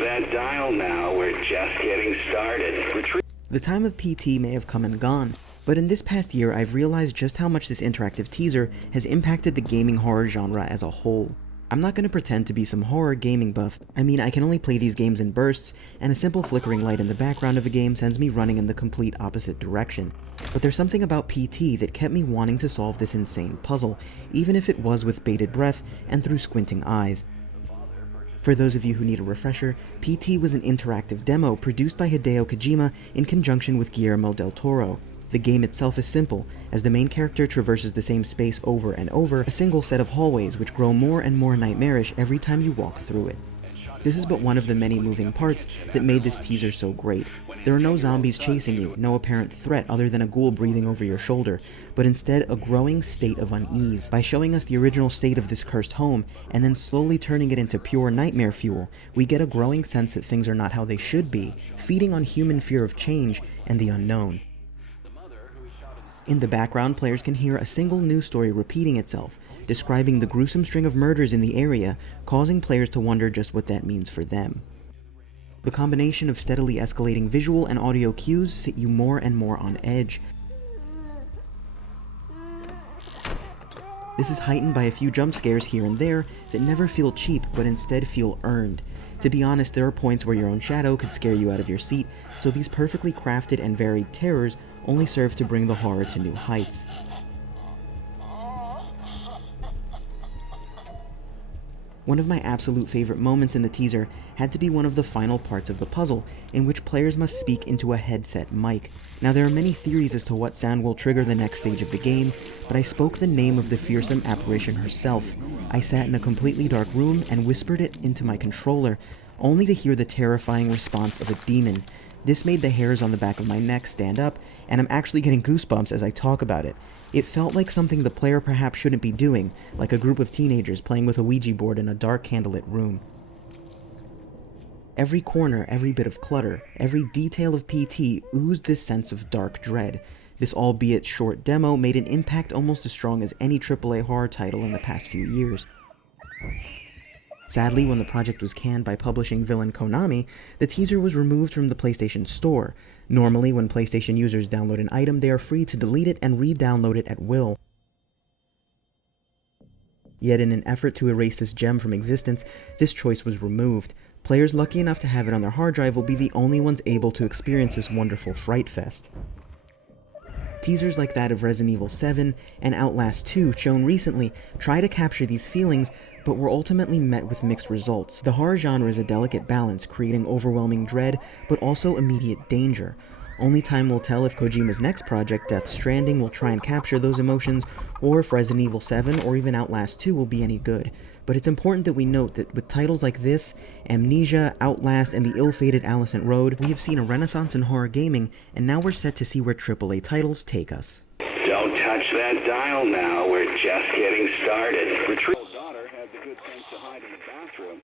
that dial now, we're just getting started. The time of PT may have come and gone, but in this past year I've realized just how much this interactive teaser has impacted the gaming horror genre as a whole. I'm not going to pretend to be some horror gaming buff. I mean, I can only play these games in bursts, and a simple flickering light in the background of a game sends me running in the complete opposite direction. But there's something about PT that kept me wanting to solve this insane puzzle, even if it was with bated breath and through squinting eyes. For those of you who need a refresher, PT was an interactive demo produced by Hideo Kojima in conjunction with Guillermo del Toro. The game itself is simple, as the main character traverses the same space over and over, a single set of hallways which grow more and more nightmarish every time you walk through it. This is but one of the many moving parts that made this teaser so great. There are no zombies chasing you, no apparent threat other than a ghoul breathing over your shoulder, but instead a growing state of unease. By showing us the original state of this cursed home, and then slowly turning it into pure nightmare fuel, we get a growing sense that things are not how they should be, feeding on human fear of change and the unknown. In the background, players can hear a single news story repeating itself, describing the gruesome string of murders in the area, causing players to wonder just what that means for them. The combination of steadily escalating visual and audio cues set you more and more on edge. This is heightened by a few jump scares here and there that never feel cheap but instead feel earned. To be honest, there are points where your own shadow could scare you out of your seat, so these perfectly crafted and varied terrors only serve to bring the horror to new heights. One of my absolute favorite moments in the teaser had to be one of the final parts of the puzzle, in which players must speak into a headset mic. Now there are many theories as to what sound will trigger the next stage of the game, but I spoke the name of the fearsome apparition herself. I sat in a completely dark room and whispered it into my controller, only to hear the terrifying response of a demon. This made the hairs on the back of my neck stand up, and I'm actually getting goosebumps as I talk about it. It felt like something the player perhaps shouldn't be doing, like a group of teenagers playing with a Ouija board in a dark candlelit room. Every corner, every bit of clutter, every detail of PT oozed this sense of dark dread. This albeit short demo made an impact almost as strong as any AAA horror title in the past few years. Sadly, when the project was canned by publishing villain Konami, the teaser was removed from the PlayStation Store. Normally, when PlayStation users download an item, they are free to delete it and re-download it at will. Yet in an effort to erase this gem from existence, this choice was removed. Players lucky enough to have it on their hard drive will be the only ones able to experience this wonderful fright fest. Teasers like that of Resident Evil 7 and Outlast 2 shown recently try to capture these feelings, but were ultimately met with mixed results. The horror genre is a delicate balance, creating overwhelming dread, but also immediate danger. Only time will tell if Kojima's next project, Death Stranding, will try and capture those emotions, or if Resident Evil 7 or even Outlast 2 will be any good. But it's important that we note that with titles like this, Amnesia, Outlast, and the ill-fated Alicent Road, we have seen a renaissance in horror gaming, and now we're set to see where AAA titles take us. Don't touch that dial now, we're just getting started. Daughter had the good sense to hide in the bathroom.